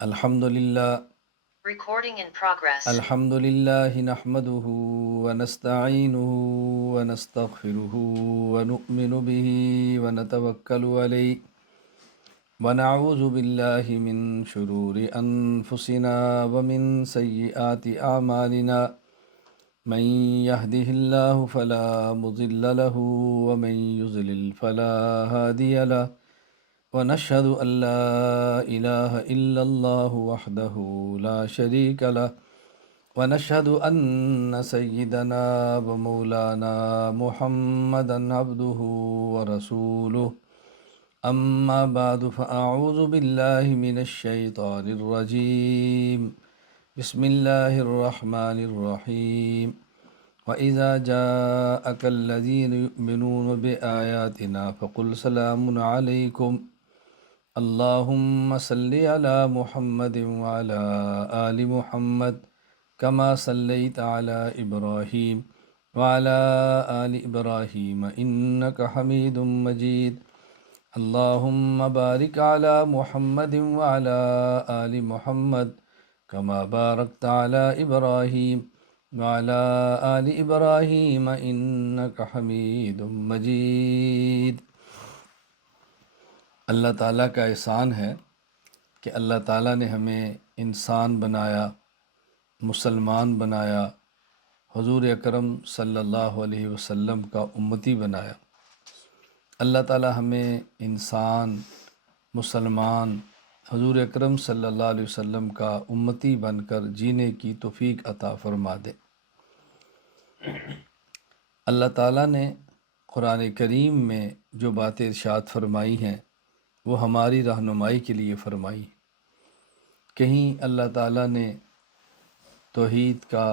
الحمد للہ Recording in progress. الحمد للہ نحمده ونستعینه ونستغفره ونؤمن به ونتوکل علیہ ونعوذ باللہ من شرور انفسنا ومن سیئات اعمالنا من يهده الله فلا مضل له ومن يضلل فلا هادي له ونشهد أن لا إله إلا الله وحده لا شريك له ونشهد أن سيدنا ومولانا محمدا عبده ورسوله أما بعد فأعوذ بالله من الشيطان الرجيم بسم الله الرحمن الرحيم وإذا جاءك الذين يؤمنون بآياتنا فقل سلام عليكم اللهم صل على محمد وعلى آل محمد كما صليت على إبراهيم وعلى آل إبراهيم إنك حميد مجيد اللهم بارك على محمد وعلى آل محمد كما باركت على إبراهيم وعلى آل إبراهيم إنك حميد مجيد۔ اللہ تعالیٰ کا احسان ہے کہ اللہ تعالیٰ نے ہمیں انسان بنایا، مسلمان بنایا، حضور اکرم صلی اللہ علیہ وسلم کا امتی بنایا۔ اللہ تعالیٰ ہمیں انسان، مسلمان، حضور اکرم صلی اللہ علیہ وسلم کا امتی بن کر جینے کی توفیق عطا فرما دے۔ اللہ تعالیٰ نے قرآن کریم میں جو باتیں ارشاد فرمائی ہیں وہ ہماری رہنمائی کے لیے فرمائی۔ کہیں اللہ تعالیٰ نے توحید کا،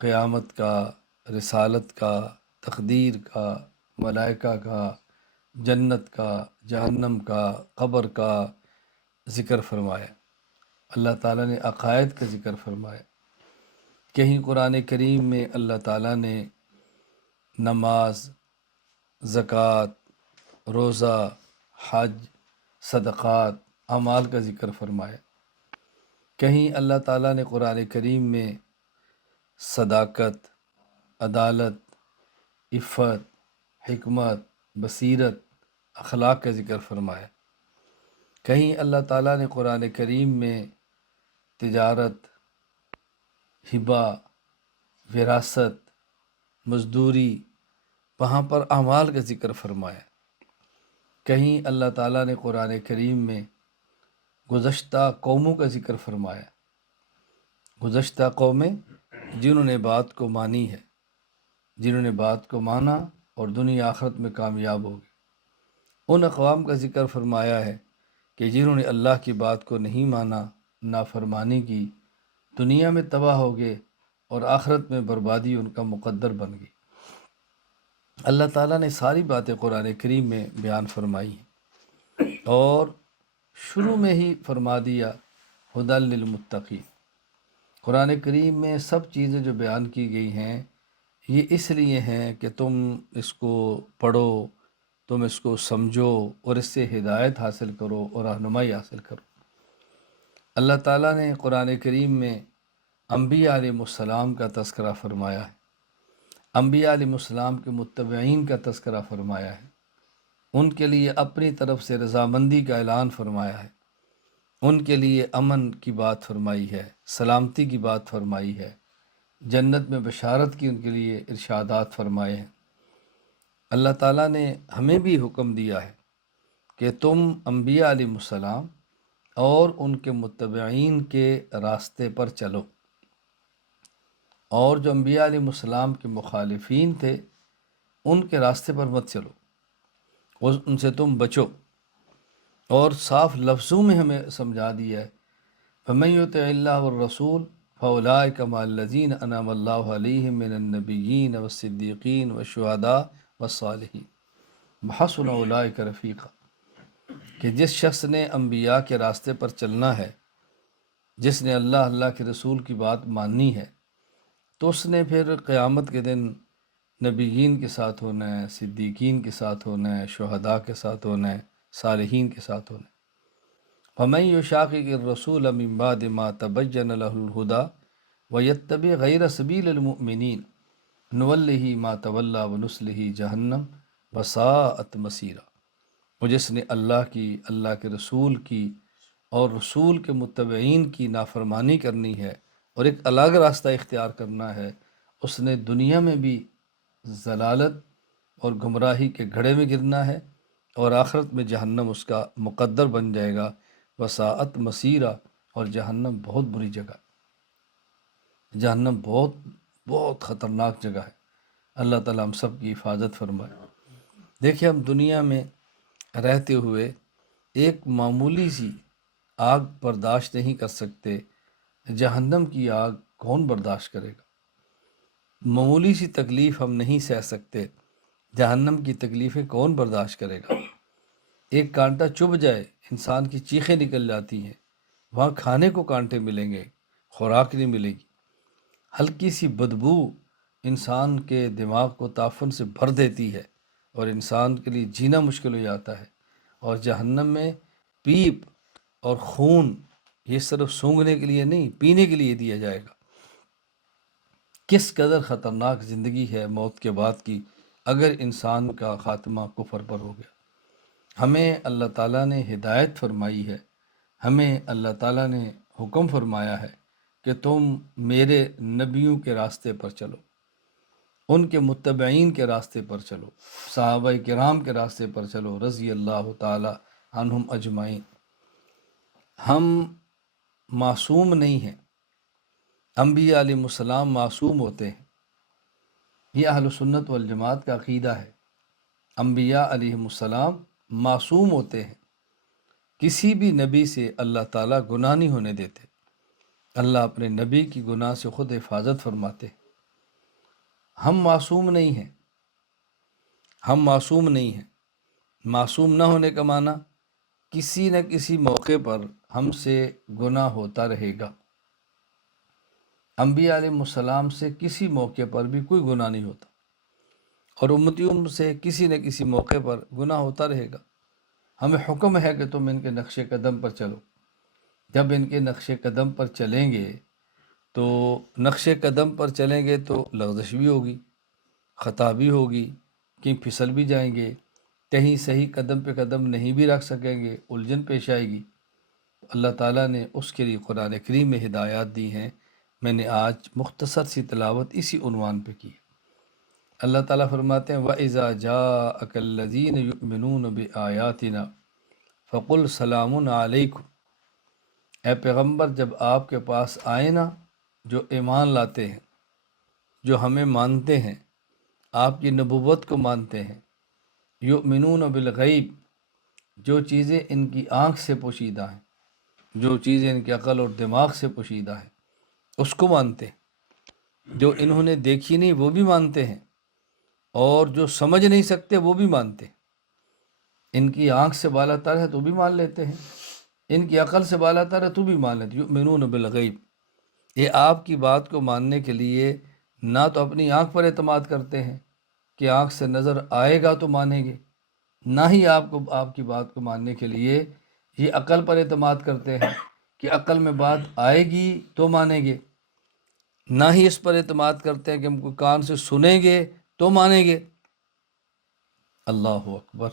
قیامت کا، رسالت کا، تقدیر کا، ملائکہ کا، جنت کا، جہنم کا، قبر کا ذکر فرمایا۔ اللہ تعالیٰ نے عقائد کا ذکر فرمایا۔ کہیں قرآن کریم میں اللہ تعالیٰ نے نماز، زکوٰۃ، روزہ، حج، صدقات، اعمال کا ذکر فرمایا۔ کہیں اللہ تعالیٰ نے قرآن کریم میں صداقت، عدالت، عفت، حکمت، بصیرت، اخلاق کا ذکر فرمایا۔ کہیں اللہ تعالیٰ نے قرآن کریم میں تجارت، ہبہ، وراثت، مزدوری، وہاں پر اعمال کا ذکر فرمایا۔ کہیں اللہ تعالیٰ نے قرآن کریم میں گزشتہ قوموں کا ذکر فرمایا۔ گزشتہ قومیں جنہوں نے بات کو مانی ہے، جنہوں نے بات کو مانا اور دنیا آخرت میں کامیاب ہو گئے۔ ان اقوام کا ذکر فرمایا ہے کہ جنہوں نے اللہ کی بات کو نہیں مانا، نافرمانی کی، دنیا میں تباہ ہو گئے اور آخرت میں بربادی ان کا مقدر بن گئی۔ اللہ تعالیٰ نے ساری باتیں قرآن کریم میں بیان فرمائی ہیں اور شروع میں ہی فرما دیا ہدی للمتقین۔ قرآن کریم میں سب چیزیں جو بیان کی گئی ہیں یہ اس لیے ہیں کہ تم اس کو پڑھو، تم اس کو سمجھو اور اس سے ہدایت حاصل کرو اور رہنمائی حاصل کرو۔ اللہ تعالیٰ نے قرآن کریم میں انبیاء علیہ السلام کا تذکرہ فرمایا ہے، انبیاء علیہ السلام کے متبعین کا تذکرہ فرمایا ہے، ان کے لیے اپنی طرف سے رضامندی کا اعلان فرمایا ہے، ان کے لیے امن کی بات فرمائی ہے، سلامتی کی بات فرمائی ہے، جنت میں بشارت کی ان کے لیے ارشادات فرمائے ہیں۔ اللہ تعالیٰ نے ہمیں بھی حکم دیا ہے کہ تم انبیاء علیہ السلام اور ان کے متبعین کے راستے پر چلو، اور جو انبیاء علیہ السلام کے مخالفین تھے ان کے راستے پر مت چلو، ان سے تم بچو۔ اور صاف لفظوں میں ہمیں سمجھا دیا ہے فَمَن يُطِعِ اللَّهَ وَالرَّسُولَ فَأُولَٰئِكَ مَعَ الَّذِينَ أَنْعَمَ اللَّهُ عَلَيْهِم مِّنَ النَّبِيِّينَ وَالصِّدِّيقِينَ وَالشُّهَدَاءِ وَالصَّالِحِينَ وَحَسُنَ أُولَٰئِكَ رَفِيقًا، کہ جس شخص نے انبیاء کے راستے پر چلنا ہے، جس نے اللہ کے رسول کی بات ماننی ہے، تو اس نے پھر قیامت کے دن نبیین کے ساتھ ہونا ہے، صدیقین کے ساتھ ہونا ہے، شہداء کے ساتھ ہونا ہے، صالحین کے ساتھ ہونا ہے۔ فمن یشاقق الرسول من بعد ما تبین له الهدى ویتبع غیر سبیل المؤمنین نولہ ما تولی ونصلہ جہنم وساءت مصیرا۔ اور جس نے اللہ کی، اللہ کے رسول کی اور رسول کے متبعین کی نافرمانی کرنی ہے اور ایک الگ راستہ اختیار کرنا ہے، اس نے دنیا میں بھی ضلالت اور گمراہی کے گھڑے میں گرنا ہے، اور آخرت میں جہنم اس کا مقدر بن جائے گا۔ وساعت مسیرہ، اور جہنم بہت بری جگہ ہے، جہنم بہت بہت خطرناک جگہ ہے۔ اللہ تعالیٰ ہم سب کی حفاظت فرمائے۔ دیکھیں، ہم دنیا میں رہتے ہوئے ایک معمولی سی آگ برداشت نہیں کر سکتے، جہنم کی آگ کون برداشت کرے گا؟ معمولی سی تکلیف ہم نہیں سہ سکتے، جہنم کی تکلیفیں کون برداشت کرے گا؟ ایک کانٹا چبھ جائے، انسان کی چیخیں نکل جاتی ہیں، وہاں کھانے کو کانٹے ملیں گے، خوراک نہیں ملے گی۔ ہلکی سی بدبو انسان کے دماغ کو تعفن سے بھر دیتی ہے اور انسان کے لیے جینا مشکل ہو جاتا ہے۔ اور جہنم میں پیپ اور خون یہ صرف سونگھنے کے لیے نہیں، پینے کے لیے دیا جائے گا۔ کس قدر خطرناک زندگی ہے موت کے بعد کی، اگر انسان کا خاتمہ کفر پر ہو گیا۔ ہمیں اللہ تعالیٰ نے ہدایت فرمائی ہے، ہمیں اللہ تعالیٰ نے حکم فرمایا ہے کہ تم میرے نبیوں کے راستے پر چلو، ان کے متبعین کے راستے پر چلو، صحابہ کرام کے راستے پر چلو رضی اللہ تعالیٰ عنہم اجمعین۔ ہم معصوم نہیں ہیں، انبیاء علیہ السلام معصوم ہوتے ہیں، یہ اہل سنت والجماعت کا عقیدہ ہے۔ انبیاء علیہ السلام معصوم ہوتے ہیں، کسی بھی نبی سے اللہ تعالیٰ گناہ نہیں ہونے دیتے، اللہ اپنے نبی کی گناہ سے خود حفاظت فرماتے ہیں۔ ہم معصوم نہیں ہیں، ہم معصوم نہیں ہیں۔ معصوم نہ ہونے کا معنی کسی نہ کسی موقع پر ہم سے گناہ ہوتا رہے گا۔ انبیاء علیہ السلام سے کسی موقع پر بھی کوئی گناہ نہیں ہوتا، اور امتیوں سے کسی نہ کسی موقع پر گناہ ہوتا رہے گا۔ ہمیں حکم ہے کہ تم ان کے نقش قدم پر چلو۔ جب ان کے نقش قدم پر چلیں گے تو نقش قدم پر چلیں گے تو لغزش بھی ہوگی، خطا بھی ہوگی، کہیں پھسل بھی جائیں گے، کہیں صحیح قدم پہ قدم نہیں بھی رکھ سکیں گے، الجھن پیش آئے گی۔ اللہ تعالیٰ نے اس کے لیے قرآن کریم میں ہدایات دی ہیں، میں نے آج مختصر سی تلاوت اسی عنوان پہ کی۔ اللہ تعالیٰ فرماتے ہیں وَإِذَا جَاءَكَ الَّذِينَ يُؤْمِنُونَ بِآيَاتِنَا فَقُلْ سَلَامٌ عَلَيْكُمْ۔ اے پیغمبر، جب آپ کے پاس آئے نا جو ایمان لاتے ہیں، جو ہمیں مانتے ہیں، آپ کی نبوت کو مانتے ہیں، یؤمنون بالغیب، جو چیزیں ان کی آنکھ سے پوشیدہ ہیں، جو چیزیں ان کے عقل اور دماغ سے پوشیدہ ہیں، اس کو مانتے ہیں۔ جو انہوں نے دیکھی نہیں وہ بھی مانتے ہیں، اور جو سمجھ نہیں سکتے وہ بھی مانتے ہیں۔ ان کی آنکھ سے بالا تر ہے تو بھی مان لیتے ہیں، ان کی عقل سے بالا تر ہے تو بھی مان لیتے ہیں۔ یؤمنون بالغیب، یہ آپ کی بات کو ماننے کے لیے نہ تو اپنی آنکھ پر اعتماد کرتے ہیں کہ آنکھ سے نظر آئے گا تو مانیں گے، نہ ہی آپ کی بات کو ماننے کے لیے یہ عقل پر اعتماد کرتے ہیں کہ عقل میں بات آئے گی تو مانیں گے، نہ ہی اس پر اعتماد کرتے ہیں کہ ہم کو کان سے سنیں گے تو مانیں گے۔ اللہ اکبر!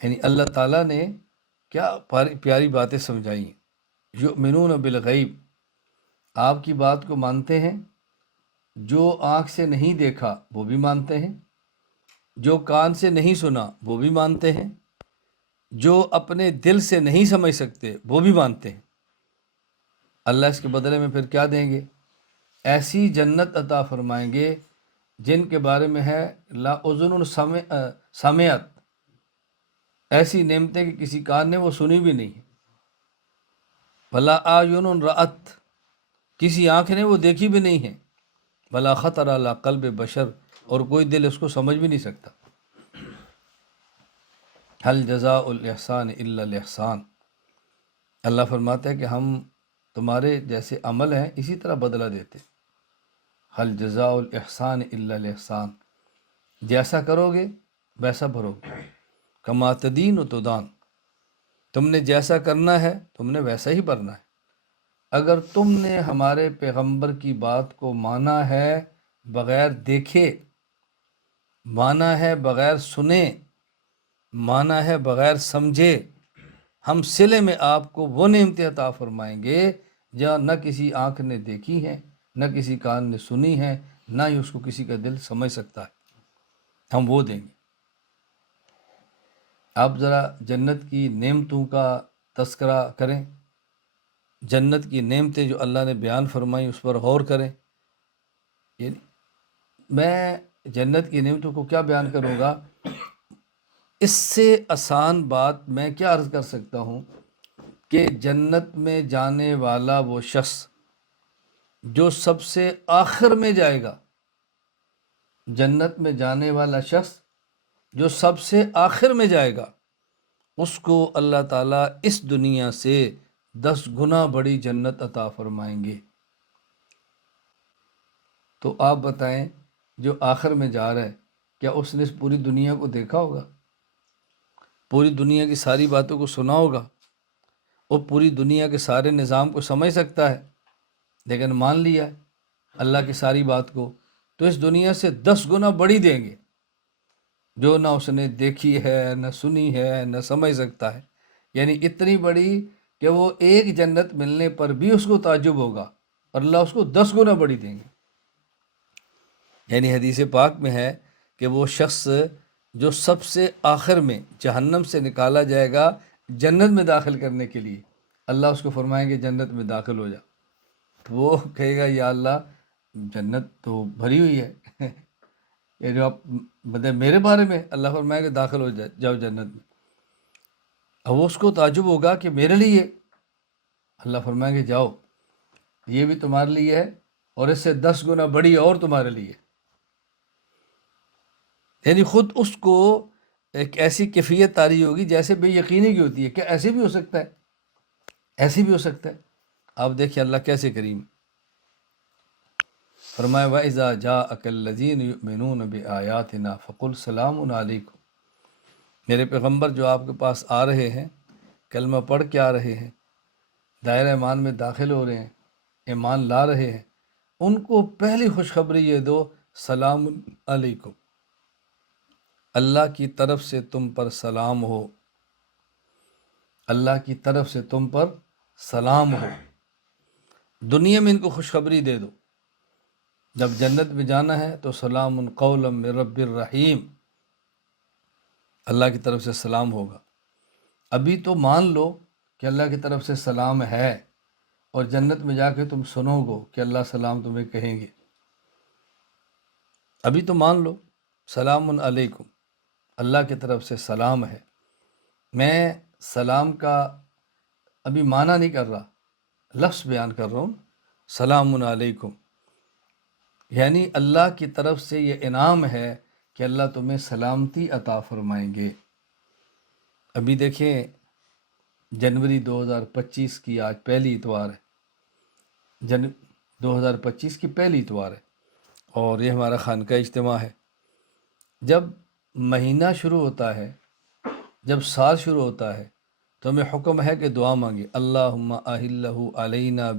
یعنی اللہ تعالیٰ نے کیا پیاری باتیں سمجھائی ہیں۔ یؤمنون بالغیب، آپ کی بات کو مانتے ہیں، جو آنکھ سے نہیں دیکھا وہ بھی مانتے ہیں، جو کان سے نہیں سنا وہ بھی مانتے ہیں، جو اپنے دل سے نہیں سمجھ سکتے وہ بھی مانتے ہیں۔ اللہ اس کے بدلے میں پھر کیا دیں گے؟ ایسی جنت عطا فرمائیں گے جن کے بارے میں ہے لا اذن سمعت، ایسی نعمتیں کہ کسی کان نے وہ سنی بھی نہیں، ولا اعین رأت، کسی آنکھ نے وہ دیکھی بھی نہیں ہے، ولا خطر علی قلب بشر، اور کوئی دل اس کو سمجھ بھی نہیں سکتا۔ حل جزاء الاحسان الا الاحسان، اللہ فرماتا ہے کہ ہم تمہارے جیسے عمل ہیں اسی طرح بدلہ دیتے۔ حل جزاء الاحسان الا الاحسان، جیسا کرو گے ویسا بھرو گے، کما تدین و تدان، تم نے جیسا کرنا ہے تم نے ویسا ہی کرنا ہے۔ اگر تم نے ہمارے پیغمبر کی بات کو مانا ہے بغیر دیکھے، مانا ہے بغیر سنے، مانا ہے بغیر سمجھے، ہم صلے میں آپ کو وہ نعمتیں عطا فرمائیں گے جہاں نہ کسی آنکھ نے دیکھی ہیں، نہ کسی کان نے سنی ہیں، نہ ہی اس کو کسی کا دل سمجھ سکتا ہے، ہم وہ دیں گے۔ آپ ذرا جنت کی نعمتوں کا تذکرہ کریں، جنت کی نعمتیں جو اللہ نے بیان فرمائیں اس پر غور کریں۔ یعنی میں جنت کی نعمتوں کو کیا بیان کروں گا، اس سے آسان بات میں کیا عرض کر سکتا ہوں کہ جنت میں جانے والا وہ شخص جو سب سے آخر میں جائے گا، جنت میں جانے والا شخص جو سب سے آخر میں جائے گا، اس کو اللہ تعالیٰ اس دنیا سے 10 گنا بڑی جنت عطا فرمائیں گے۔ تو آپ بتائیں جو آخر میں جا رہا ہے کیا اس نے اس پوری دنیا کو دیکھا ہوگا، پوری دنیا کی ساری باتوں کو سنا ہوگا، وہ پوری دنیا کے سارے نظام کو سمجھ سکتا ہے، لیکن مان لیا ہے اللہ کی ساری بات کو، تو اس دنیا سے 10 گنا بڑی دیں گے جو نہ اس نے دیکھی ہے، نہ سنی ہے، نہ سمجھ سکتا ہے۔ یعنی اتنی بڑی کہ وہ ایک جنت ملنے پر بھی اس کو تعجب ہوگا اور اللہ اس کو 10 گنا بڑی دیں گے۔ یعنی حدیث پاک میں ہے کہ وہ شخص جو سب سے آخر میں جہنم سے نکالا جائے گا جنت میں داخل کرنے کے لیے، اللہ اس کو فرمائیں گے جنت میں داخل ہو جا، تو وہ کہے گا یا اللہ جنت تو بھری ہوئی ہے یہ جو آپ بتائیں میرے بارے میں، اللہ فرمائے کہ داخل ہو جاؤ جنت میں۔ اب وہ اس کو تعجب ہوگا کہ میرے لیے، اللہ فرمائے کہ جاؤ یہ بھی تمہارے لیے ہے اور اس سے 10 گنا بڑی اور تمہارے لیے۔ یعنی خود اس کو ایک ایسی کیفیت طاری ہوگی جیسے بے یقینی کی ہوتی ہے، کہ ایسے بھی ہو سکتا ہے، ایسے بھی ہو سکتا ہے۔ آپ دیکھیں اللہ کیسے کریم، فرمایا وَإِذَا جَاءَكَ الَّذِينَ يُؤْمِنُونَ بِآيَاتِنَا فَقُلْ سَلَامٌ عَلَيْكُمْ۔ میرے پیغمبر جو آپ کے پاس آ رہے ہیں، کلمہ پڑھ کے آ رہے ہیں، دائرہ ایمان میں داخل ہو رہے ہیں، ایمان لا رہے ہیں، ان کو پہلی خوشخبری یہ دو سلام علیکم، اللہ کی طرف سے تم پر سلام ہو، اللہ کی طرف سے تم پر سلام ہو۔ دنیا میں ان کو خوشخبری دے دو، جب جنت میں جانا ہے تو سلام قولا من رب الرحیم، اللہ کی طرف سے سلام ہوگا۔ ابھی تو مان لو کہ اللہ کی طرف سے سلام ہے، اور جنت میں جا کے تم سنو گو کہ اللہ سلام تمہیں کہیں گے۔ ابھی تو مان لو سلام علیکم، اللہ کی طرف سے سلام ہے۔ میں سلام کا ابھی معنی نہیں کر رہا، لفظ بیان کر رہا ہوں، سلام علیکم، یعنی اللہ کی طرف سے یہ انعام ہے کہ اللہ تمہیں سلامتی عطا فرمائیں گے۔ ابھی دیکھیں جنوری 2025 کی آج پہلی اتوار ہے، 2025 کی پہلی اتوار ہے، اور یہ ہمارا خانقاہ اجتماع ہے۔ جب مہینہ شروع ہوتا ہے، جب سال شروع ہوتا ہے، تو ہمیں حکم ہے کہ دعا مانگے، اللہم اہلہ علینا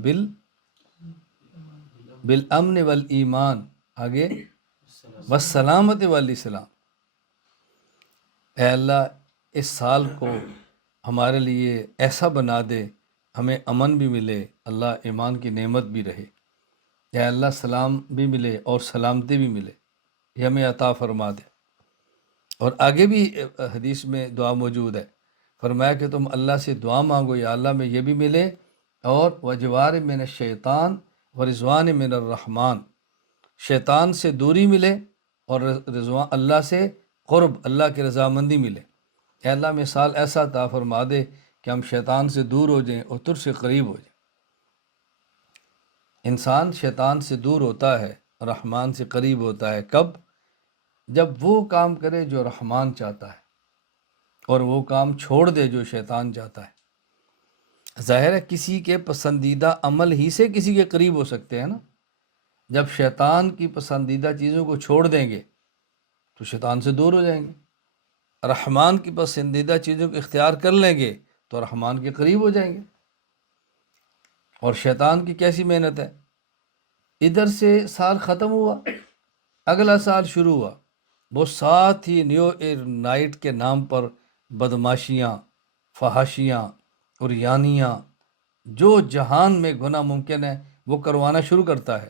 بالامن والایمان، آگے والسلامت والاسلام۔ اے اللہ اس سال کو ہمارے لیے ایسا بنا دے ہمیں امن بھی ملے، اللہ ایمان کی نعمت بھی رہے، اے اللہ سلام بھی ملے اور سلامتی بھی ملے، یہ ہمیں عطا فرما دے۔ اور آگے بھی حدیث میں دعا موجود ہے، فرمایا کہ تم اللہ سے دعا مانگو یا اللہ میں یہ بھی ملے، اور وجوار من الشیطان ورضوان من الرحمن، شیطان سے دوری ملے اور رضوان اللہ سے قرب، اللہ کی رضامندی ملے۔ اے اللہ میں سال ایسا عطا فرما دے کہ ہم شیطان سے دور ہو جائیں اور تجھ سے قریب ہو جائیں۔ انسان شیطان سے دور ہوتا ہے، رحمان سے قریب ہوتا ہے کب؟ جب وہ کام کرے جو رحمان چاہتا ہے اور وہ کام چھوڑ دے جو شیطان چاہتا ہے۔ ظاہر ہے کسی کے پسندیدہ عمل ہی سے کسی کے قریب ہو سکتے ہیں نا۔ جب شیطان کی پسندیدہ چیزوں کو چھوڑ دیں گے تو شیطان سے دور ہو جائیں گے، رحمان کی پسندیدہ چیزوں کو اختیار کر لیں گے تو رحمان کے قریب ہو جائیں گے۔ اور شیطان کی کیسی محنت ہے، ادھر سے سال ختم ہوا، اگلا سال شروع ہوا، وہ ساتھ ہی نیو ایئر نائٹ کے نام پر بدماشیاں، فحاشیاں اور یانیاں، جو جہان میں گناہ ممکن ہے وہ کروانا شروع کرتا ہے۔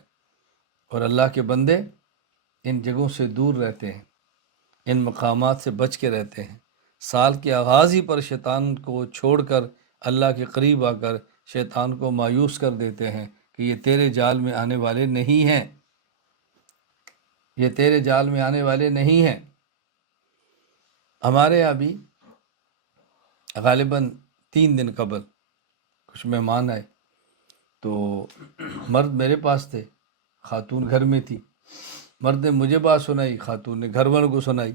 اور اللہ کے بندے ان جگہوں سے دور رہتے ہیں، ان مقامات سے بچ کے رہتے ہیں۔ سال کے آغاز ہی پر شیطان کو چھوڑ کر اللہ کے قریب آ کر شیطان کو مایوس کر دیتے ہیں کہ یہ تیرے جال میں آنے والے نہیں ہیں، یہ تیرے جال میں آنے والے نہیں ہیں۔ ہمارے یہاں بھی غالباً 3 دن قبل کچھ مہمان آئے، تو مرد میرے پاس تھے، خاتون گھر میں تھی۔ مرد نے مجھے بات سنائی، خاتون نے گھر والوں کو سنائی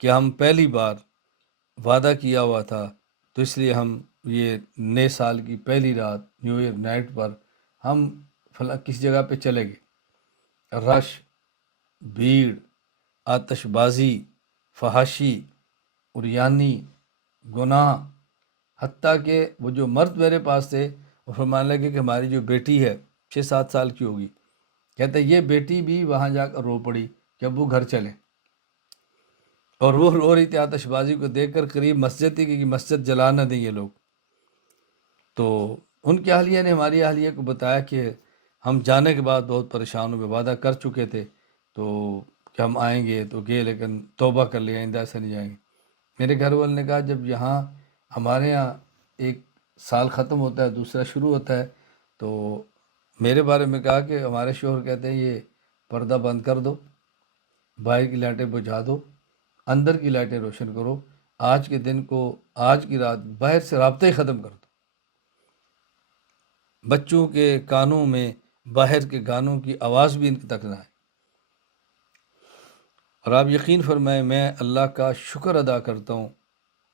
کہ ہم پہلی بار وعدہ کیا ہوا تھا، تو اس لیے ہم یہ نئے سال کی پہلی رات نیو ایئر نائٹ پر ہم فلاں کسی جگہ پہ چلے گئے۔ رش، بھیڑ، آتش بازی، فحاشی، عریانی، گناہ، حتیٰ کہ وہ جو مرد میرے پاس تھے وہ فرمانے لگے کہ ہماری جو بیٹی ہے 6-7 سال کی ہوگی، کہتے یہ بیٹی بھی وہاں جا کر رو پڑی کہ ابو گھر چلیں، اور وہ رو رہی تھی آتش بازی کو دیکھ کر، قریب مسجد تھی کہ مسجد جلا نہ دیں یہ لوگ۔ تو ان کی اہلیہ نے ہماری اہلیہ کو بتایا کہ ہم جانے کے بعد بہت پریشان ہوئے، وعدہ کر چکے تھے تو کہ ہم آئیں گے تو گئے، لیکن توبہ کر لیا، آئندہ سے نہیں جائیں گے۔ میرے گھر والے نے کہا جب یہاں ہمارے یہاں ایک سال ختم ہوتا ہے دوسرا شروع ہوتا ہے، تو میرے بارے میں کہا کہ ہمارے شوہر کہتے ہیں یہ پردہ بند کر دو، باہر کی لائٹیں بجھا دو، اندر کی لائٹیں روشن کرو، آج کے دن کو، آج کی رات باہر سے رابطہ ہی ختم کر دو، بچوں کے کانوں میں باہر کے گانوں کی آواز بھی ان تک نہ آئے۔ اور آپ یقین فرمائیں میں اللہ کا شکر ادا کرتا ہوں،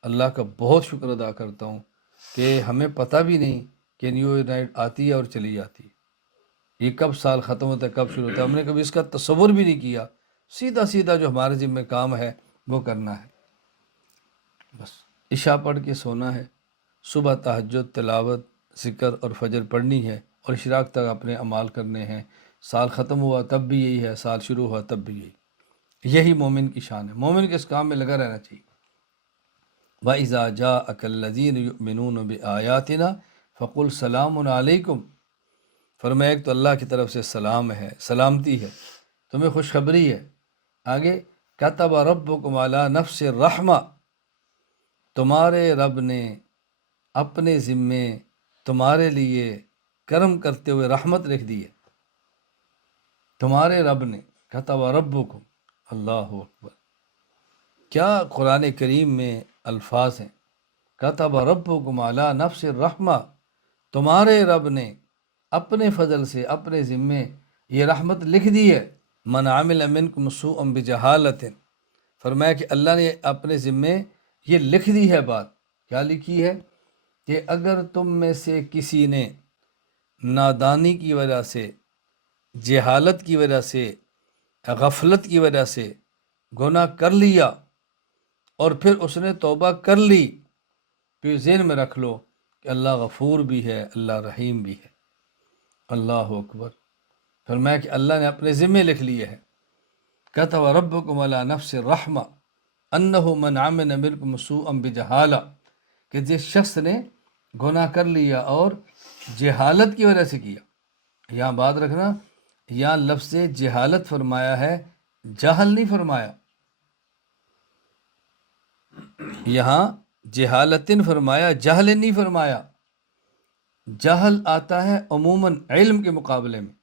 اللہ کا بہت شکر ادا کرتا ہوں کہ ہمیں پتہ بھی نہیں کہ نیو ایئر نائٹ آتی ہے اور چلی جاتی ہے، یہ کب سال ختم ہوتا ہے کب شروع ہوتا ہے، ہم نے کبھی اس کا تصور بھی نہیں کیا۔ سیدھا سیدھا جو ہمارے ذمہ کام ہے وہ کرنا ہے، بس عشاء پڑھ کے سونا ہے، صبح تہجد، تلاوت، ذکر اور فجر پڑھنی ہے، اور اشراق تک اپنے اعمال کرنے ہیں۔ سال ختم ہوا تب بھی یہی ہے، سال شروع ہوا تب بھی یہی مومن کی شان ہے۔ مومن کے اس کام میں لگا رہنا چاہیے۔ وَإِذَا جَاءَكَ الَّذِينَ يُؤْمِنُونَ بِآيَاتِنَا فَقُلْ سَلَامٌ عَلَيْكُمْ، فرمایا ایک تو اللہ کی طرف سے سلام ہے، سلامتی ہے، تمہیں خوشخبری ہے۔ آگے كَتَبَ رَبُّكُمْ عَلَى نَفْسِ الرَّحْمَةِ، تمہارے رب نے اپنے ذمے تمہارے لیے کرم کرتے ہوئے رحمت لکھ دی ہے، تمہارے رب نے، كَتَبَ رَبُّكُمْ، اللہ اکبر، کیا قرآن کریم میں الفاظ ہیں، كَتَبَ رَبُّكُمْ عَلَى نَفْسِ الرَّحْمَةِ، تمہارے رب نے اپنے فضل سے اپنے ذمے یہ رحمت لکھ دی ہے۔ من عمل منکم سوءا بجہالۃ، فرمایا کہ اللہ نے اپنے ذمے یہ لکھ دی ہے بات، کیا لکھی ہے کہ اگر تم میں سے کسی نے نادانی کی وجہ سے، جہالت کی وجہ سے، غفلت کی وجہ سے گناہ کر لیا اور پھر اس نے توبہ کر لی، تو یہ ذہن میں رکھ لو کہ اللہ غفور بھی ہے، اللہ رحیم بھی ہے۔ اللہ اکبر، فرمایا کہ اللہ نے اپنے ذمے لکھ لیے ہے، كَتَبَ رَبُّكُمْ عَلَى نَفْسِ الرَّحْمَةِ أَنَّهُ مَنْ عَمِلَ مِنكُمْ سُوءًا بِجَهَالَةٍ، کہ جس شخص نے گناہ کر لیا اور جہالت کی وجہ سے کیا، یہاں بات رکھنا، یہاں لفظ جہالت فرمایا ہے، جہل نہیں فرمایا، یہاں جہالتن فرمایا، جہل نہیں فرمایا۔ جہل آتا ہے عموماً علم کے مقابلے میں،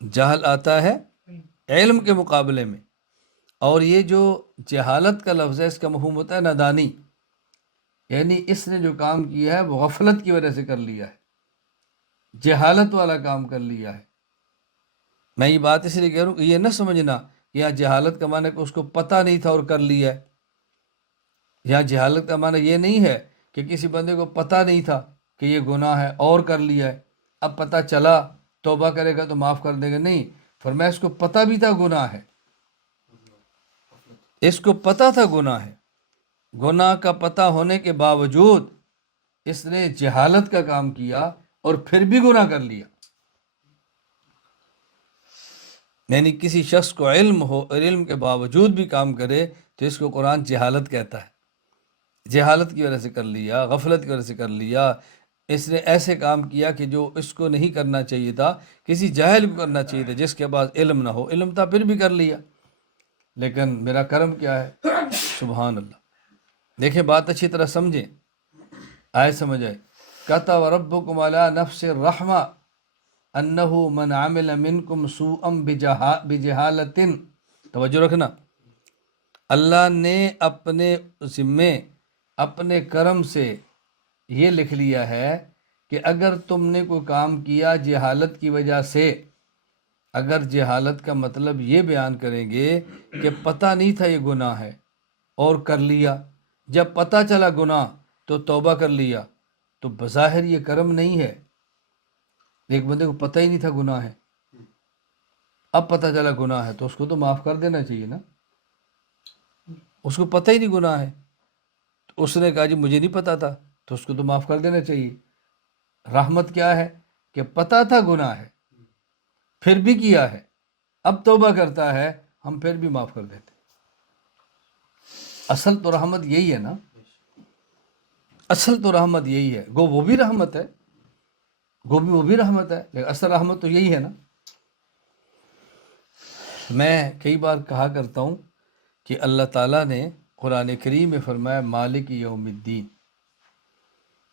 جہل آتا ہے علم کے مقابلے میں، اور یہ جو جہالت کا لفظ ہے اس کا مفہوم ہوتا ہے نادانی، یعنی اس نے جو کام کیا ہے وہ غفلت کی وجہ سے کر لیا ہے، جہالت والا کام کر لیا ہے۔ میں یہ بات اس لیے کہہ رہا ہوں کہ یہ نہ سمجھنا کہ یہاں جہالت کا معنی کہ اس کو پتہ نہیں تھا اور کر لیا ہے، یہاں جہالت کا معنی یہ نہیں ہے کہ کسی بندے کو پتہ نہیں تھا کہ یہ گناہ ہے اور کر لیا ہے، اب پتہ چلا توبہ کرے گا تو معاف کر دے گا، نہیں، فرمایا اس کو پتہ بھی تھا گناہ ہے، اس کو پتہ تھا گناہ ہے، گناہ کا پتہ ہونے کے باوجود اس نے جہالت کا کام کیا اور پھر بھی گناہ کر لیا. یعنی کسی شخص کو علم ہو اور علم کے باوجود بھی کام کرے تو اس کو قرآن جہالت کہتا ہے. جہالت کی وجہ سے کر لیا، غفلت کی وجہ سے کر لیا. اس نے ایسے کام کیا کہ جو اس کو نہیں کرنا چاہیے تھا، کسی جاہل کو کرنا چاہیے تھا جس کے پاس علم نہ ہو. علم تھا پھر بھی کر لیا. لیکن میرا کرم کیا ہے؟ سبحان اللہ. دیکھیں بات اچھی طرح سمجھیں، آئے سمجھ آئے. کتب ربکم علی نفس الرحمہ انہ من عمل منکم سوءا بجہالۃ. توجہ رکھنا، اللہ نے اپنے ذمے اپنے کرم سے یہ لکھ لیا ہے کہ اگر تم نے کوئی کام کیا جہالت کی وجہ سے، اگر جہالت کا مطلب یہ بیان کریں گے کہ پتہ نہیں تھا یہ گناہ ہے اور کر لیا، جب پتہ چلا گناہ تو توبہ کر لیا، تو بظاہر یہ کرم نہیں ہے. ایک بندے کو پتہ ہی نہیں تھا گناہ ہے، اب پتہ چلا گناہ ہے تو اس کو تو معاف کر دینا چاہیے نا. اس کو پتہ ہی نہیں گناہ ہے، تو اس نے کہا جی مجھے نہیں پتہ تھا، تو اس کو تو معاف کر دینا چاہیے. رحمت کیا ہے کہ پتہ تھا گناہ ہے پھر بھی کیا ہے، اب توبہ کرتا ہے، ہم پھر بھی معاف کر دیتے. اصل تو رحمت یہی ہے نا، اصل تو رحمت یہی ہے. گو وہ بھی رحمت ہے، وہ بھی رحمت ہے، لیکن اصل رحمت تو یہی ہے نا. میں کئی بار کہا کرتا ہوں کہ اللہ تعالیٰ نے قرآن کریم میں فرمایا مالک یوم الدین.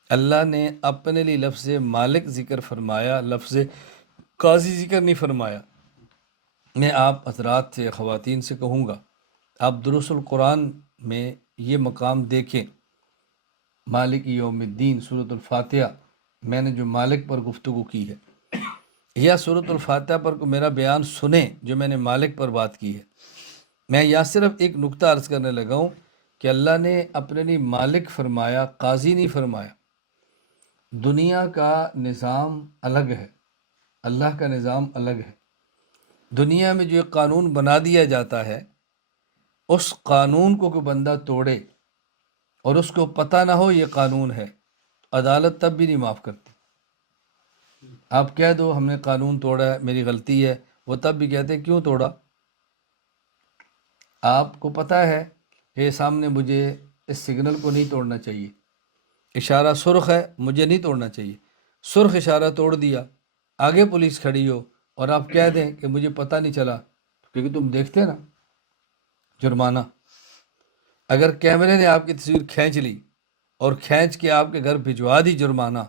اللہ نے اپنے لیے لفظ مالک ذکر فرمایا، لفظ قاضی ذکر نہیں فرمایا. میں آپ حضرات سے، خواتین سے کہوں گا، آپ دروس القرآن میں یہ مقام دیکھیں. مالک یوم الدین سورۃ الفاتحہ، میں نے جو مالک پر گفتگو کی ہے، یا سورۃ الفاتحہ پر میرا بیان سنیں جو میں نے مالک پر بات کی ہے. میں یہاں صرف ایک نقطہ عرض کرنے لگا ہوں کہ اللہ نے اپنے لیے مالک فرمایا، قاضی نہیں فرمایا. دنیا کا نظام الگ ہے، اللہ کا نظام الگ ہے. دنیا میں جو ایک قانون بنا دیا جاتا ہے، اس قانون کو کوئی بندہ توڑے اور اس کو پتہ نہ ہو یہ قانون ہے، عدالت تب بھی نہیں معاف کرتی. آپ کہہ دو ہم نے قانون توڑا ہے، میری غلطی ہے، وہ تب بھی کہتے ہیں کیوں توڑا؟ آپ کو پتہ ہے کہ سامنے مجھے اس سگنل کو نہیں توڑنا چاہیے، اشارہ سرخ ہے، مجھے نہیں توڑنا چاہیے، سرخ اشارہ توڑ دیا، آگے پولیس کھڑی ہو اور آپ کہہ دیں کہ مجھے پتہ نہیں چلا، کیونکہ تم دیکھتے نا جرمانہ. اگر کیمرے نے آپ کی تصویر کھینچ لی اور کھینچ کے آپ کے گھر بھجوا دی جرمانہ،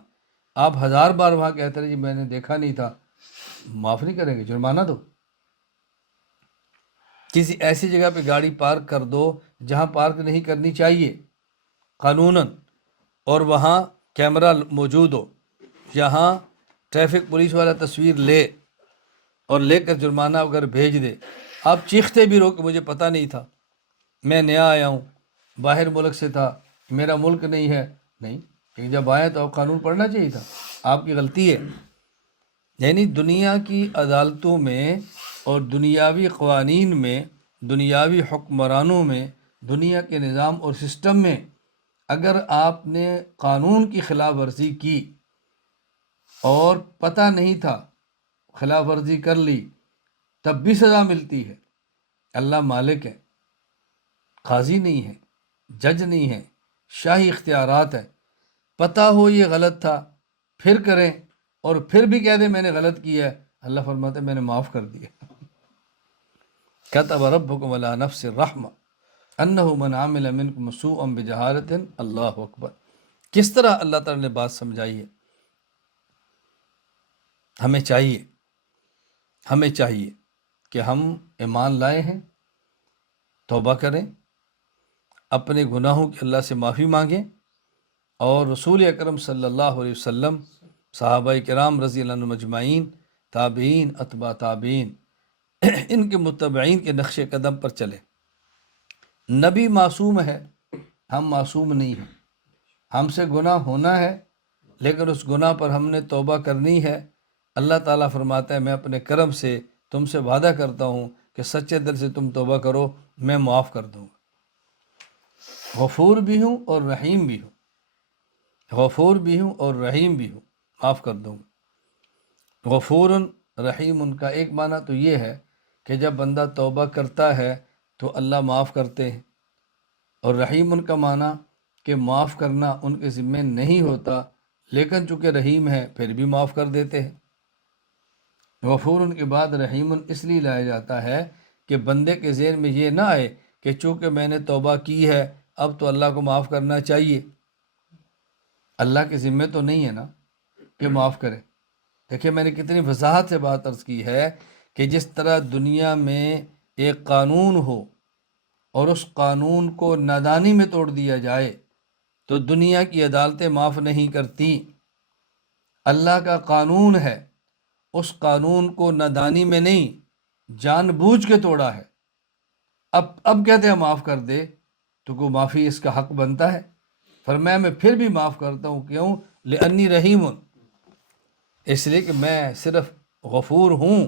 آپ 1000 بار وہاں کہتے رہے جی میں نے دیکھا نہیں تھا، معاف نہیں کریں گے، جرمانہ دو. کسی ایسی جگہ پہ گاڑی پارک کر دو جہاں پارک نہیں کرنی چاہیے قانوناً، اور وہاں کیمرہ موجود ہو، یہاں ٹریفک پولیس والا تصویر لے اور لے کر جرمانہ اگر بھیج دے، آپ چیختے بھی رہو کہ مجھے پتہ نہیں تھا، میں نیا آیا ہوں، باہر ملک سے تھا، میرا ملک نہیں ہے. نہیں، لیکن جب آئے تو قانون پڑھنا چاہیے تھا، آپ کی غلطی ہے. یعنی دنیا کی عدالتوں میں اور دنیاوی قوانین میں، دنیاوی حکمرانوں میں، دنیا کے نظام اور سسٹم میں اگر آپ نے قانون کی خلاف ورزی کی اور پتہ نہیں تھا، خلاف ورزی کر لی، تب بھی سزا ملتی ہے. اللہ مالک ہے، قاضی نہیں ہے، جج نہیں ہے، شاہی اختیارات ہے. پتہ ہو یہ غلط تھا پھر کریں اور پھر بھی کہہ دیں میں نے غلط کیا ہے، اللہ فرماتے میں نے معاف کر دیا. کتب ربکم علی نفس الرحمہ انہ من عمل منکم سوءا بجہالۃ. اللہ اکبر. کس طرح اللہ تعالیٰ نے بات سمجھائی ہے. ہمیں چاہیے کہ ہم ایمان لائے ہیں، توبہ کریں، اپنے گناہوں کی اللہ سے معافی مانگیں، اور رسول اکرم صلی اللہ علیہ وسلم، صحابہ کرام رضی اللہ عنہم اجمعین، تابعین، اتباع تابعین، ان کے متبعین کے نقش قدم پر چلیں. نبی معصوم ہے، ہم معصوم نہیں ہیں. ہم سے گناہ ہونا ہے لیکن اس گناہ پر ہم نے توبہ کرنی ہے. اللہ تعالیٰ فرماتا ہے میں اپنے کرم سے تم سے وعدہ کرتا ہوں کہ سچے دل سے تم توبہ کرو، میں معاف کر دوں گا. غفور بھی ہوں اور رحیم بھی ہوں، غفور بھی ہوں اور رحیم بھی ہوں، معاف کر دوں گا۔ غفور رحیم، ان کا ایک معنی تو یہ ہے کہ جب بندہ توبہ کرتا ہے تو اللہ معاف کرتے ہیں، اور رحیم ان کا معنی کہ معاف کرنا ان کے ذمے نہیں ہوتا، لیکن چونکہ رحیم ہے پھر بھی معاف کر دیتے ہیں۔ غفور کے بعد رحیم اس لیے لایا جاتا ہے کہ بندے کے ذہن میں یہ نہ آئے کہ چونکہ میں نے توبہ کی ہے اب تو اللہ کو معاف کرنا چاہیے۔ اللہ کے ذمے تو نہیں ہے نا کہ معاف کرے۔ دیکھیں میں نے کتنی وضاحت سے بات عرض کی ہے کہ جس طرح دنیا میں ایک قانون ہو اور اس قانون کو نادانی میں توڑ دیا جائے تو دنیا کی عدالتیں معاف نہیں کرتی۔ اللہ کا قانون ہے، اس قانون کو نادانی میں نہیں جان بوجھ کے توڑا ہے، اب کہتے ہیں معاف کر دے تو کوئی معافی اس کا حق بنتا ہے؟ فرمایا میں پھر بھی معاف کرتا ہوں، کیوں؟ لأنی رحیم، اس لیے کہ میں صرف غفور ہوں،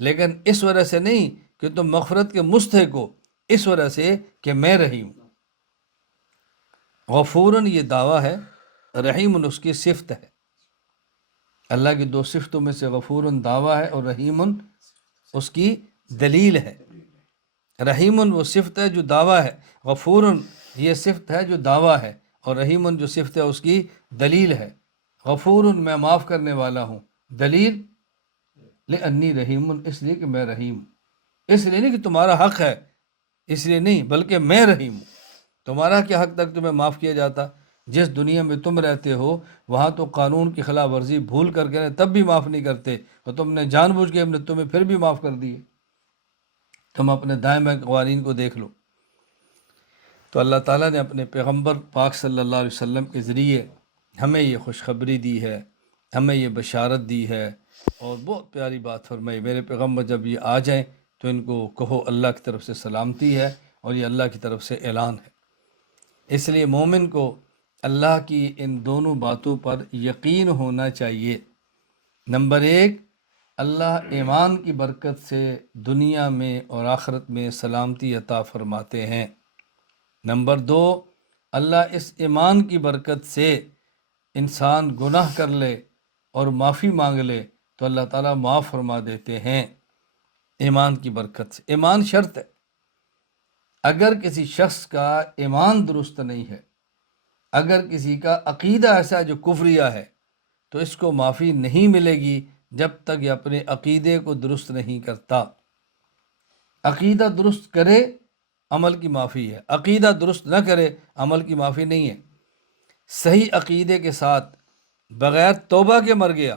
لیکن اس وجہ سے نہیں کہ تم مغفرت کے مستحق ہو، اس وجہ سے کہ میں رحیم ہوں۔ غفورن یہ دعویٰ ہے، رحیم اس کی صفت ہے۔ اللہ کی دو صفتوں میں سے غفورن دعویٰ ہے اور رحیم اس کی دلیل ہے۔ رحیم وہ صفت ہے جو دعویٰ ہے، غفور یہ صفت ہے جو دعویٰ ہے، اور رحیم جو صفت ہے اس کی دلیل ہے۔ غفور میں معاف کرنے والا ہوں، دلیل لأنی رحیم اس لیے کہ میں رحیم ہوں، اس لیے نہیں کہ تمہارا حق ہے، اس لیے نہیں بلکہ میں رحیم ہوں۔ تمہارا کیا حق تک تمہیں معاف کیا جاتا؟ جس دنیا میں تم رہتے ہو وہاں تو قانون کی خلاف ورزی بھول کر کے تب بھی معاف نہیں کرتے، اور تم نے جان بوجھ کے تمہیں پھر بھی معاف کر دیے۔ تم اپنے دائیں بائیں قوانین کو دیکھ لو۔ تو اللہ تعالیٰ نے اپنے پیغمبر پاک صلی اللہ علیہ وسلم کے ذریعے ہمیں یہ خوشخبری دی ہے، ہمیں یہ بشارت دی ہے، اور بہت پیاری بات فرمائی، میرے پیغمبر جب یہ آ جائیں تو ان کو کہو اللہ کی طرف سے سلامتی ہے اور یہ اللہ کی طرف سے اعلان ہے۔ اس لیے مومن کو اللہ کی ان دونوں باتوں پر یقین ہونا چاہیے۔ نمبر ایک، اللہ ایمان کی برکت سے دنیا میں اور آخرت میں سلامتی عطا فرماتے ہیں۔ نمبر دو، اللہ اس ایمان کی برکت سے انسان گناہ کر لے اور معافی مانگ لے تو اللہ تعالیٰ معاف فرما دیتے ہیں ایمان کی برکت سے۔ ایمان شرط ہے، اگر کسی شخص کا ایمان درست نہیں ہے، اگر کسی کا عقیدہ ایسا ہے جو کفریہ ہے، تو اس کو معافی نہیں ملے گی جب تک یہ اپنے عقیدے کو درست نہیں کرتا۔ عقیدہ درست کرے عمل کی معافی ہے، عقیدہ درست نہ کرے عمل کی معافی نہیں ہے۔ صحیح عقیدے کے ساتھ بغیر توبہ کے مر گیا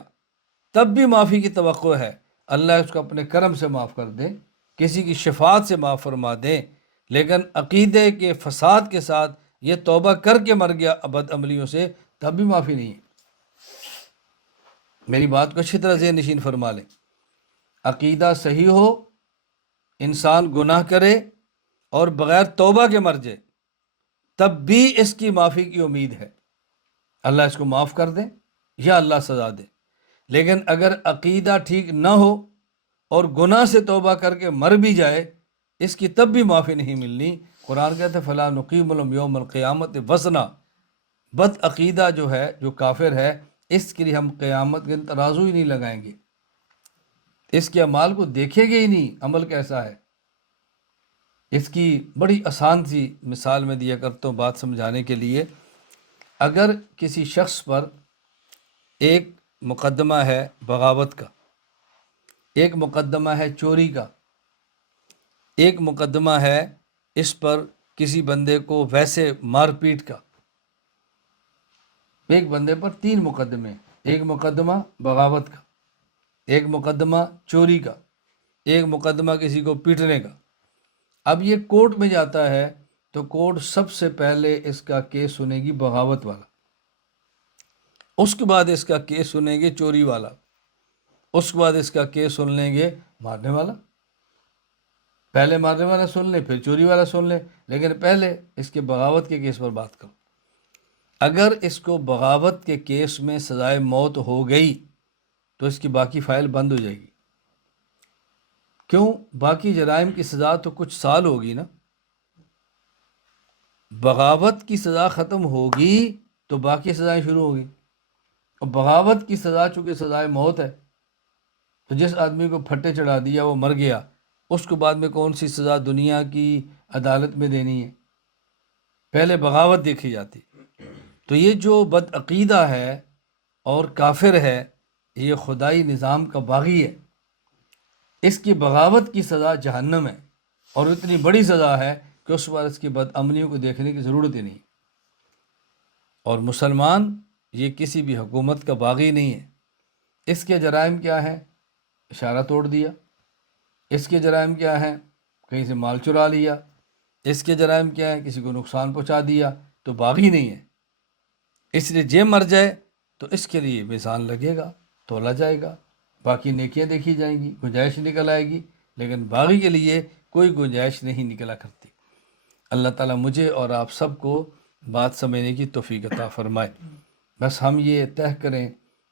تب بھی معافی کی توقع ہے، اللہ اس کو اپنے کرم سے معاف کر دے، کسی کی شفاعت سے معاف فرما دے، لیکن عقیدے کے فساد کے ساتھ یہ توبہ کر کے مر گیا بد عملیوں سے تب بھی معافی نہیں ہے۔ میری بات کو اچھی طرح ذہن نشین فرما لیں، عقیدہ صحیح ہو، انسان گناہ کرے اور بغیر توبہ کے مر جائے تب بھی اس کی معافی کی امید ہے، اللہ اس کو معاف کر دے یا اللہ سزا دے۔ لیکن اگر عقیدہ ٹھیک نہ ہو اور گناہ سے توبہ کر کے مر بھی جائے اس کی تب بھی معافی نہیں ملنی۔ قرآن کہتے ہیں فَلَا نُقِيمُ لَهُمْ يَوْمَ الْقِيَامَةِ وَزْنًا، بد عقیدہ جو ہے، جو کافر ہے، اس کے لیے ہم قیامت کے دن ترازو ہی نہیں لگائیں گے، اس کے اعمال کو دیکھیں گے ہی نہیں عمل کیسا ہے۔ اس کی بڑی آسان سی مثال میں دیا کرتا ہوں بات سمجھانے کے لیے۔ اگر کسی شخص پر ایک مقدمہ ہے بغاوت کا، ایک مقدمہ ہے چوری کا، ایک مقدمہ ہے اس پر کسی بندے کو ویسے مار پیٹ کا، ایک بندے پر 3 مقدمے، ایک مقدمہ بغاوت کا، ایک مقدمہ چوری کا، ایک مقدمہ کسی کو پیٹنے کا۔ اب یہ کورٹ میں جاتا ہے تو کورٹ سب سے پہلے اس کا کیس سنے گی بغاوت والا، اس کے بعد اس کا کیس سنیں گے چوری والا، اس کے بعد اس کا کیس سن لیں گے مارنے والا۔ پہلے مارنے والا سن لیں پھر چوری والا سن لیں، لیکن پہلے اس کے بغاوت کے کیس پر بات کرو۔ اگر اس کو بغاوت کے کیس میں سزائے موت ہو گئی تو اس کی باقی فائل بند ہو جائے گی۔ کیوں؟ باقی جرائم کی سزا تو کچھ سال ہوگی نا، بغاوت کی سزا ختم ہوگی تو باقی سزائیں شروع ہوگی، اور بغاوت کی سزا چونکہ سزائے موت ہے، تو جس آدمی کو پھٹے چڑھا دیا وہ مر گیا، اس کو بعد میں کون سی سزا دنیا کی عدالت میں دینی ہے؟ پہلے بغاوت دیکھی جاتی۔ تو یہ جو بد عقیدہ ہے اور کافر ہے، یہ خدائی نظام کا باغی ہے، اس کی بغاوت کی سزا جہنم ہے، اور اتنی بڑی سزا ہے کہ اس پر اس کی بد امنیوں کو دیکھنے کی ضرورت ہی نہیں۔ اور مسلمان یہ کسی بھی حکومت کا باغی نہیں ہے۔ اس کے جرائم کیا ہیں؟ اشارہ توڑ دیا۔ اس کے جرائم کیا ہیں؟ کہیں سے مال چرا لیا۔ اس کے جرائم کیا ہیں؟ کسی کو نقصان پہنچا دیا، تو باغی نہیں ہے۔ اس لیے جے مر جائے تو اس کے لیے میزان لگے گا، تولا جائے گا، باقی نیکیاں دیکھی جائیں گی، گنجائش نکل آئے گی، لیکن باغی کے لیے کوئی گنجائش نہیں نکلا کرتی۔ اللہ تعالیٰ مجھے اور آپ سب کو بات سمجھنے کی توفیق عطا فرمائے۔ بس ہم یہ طے کریں،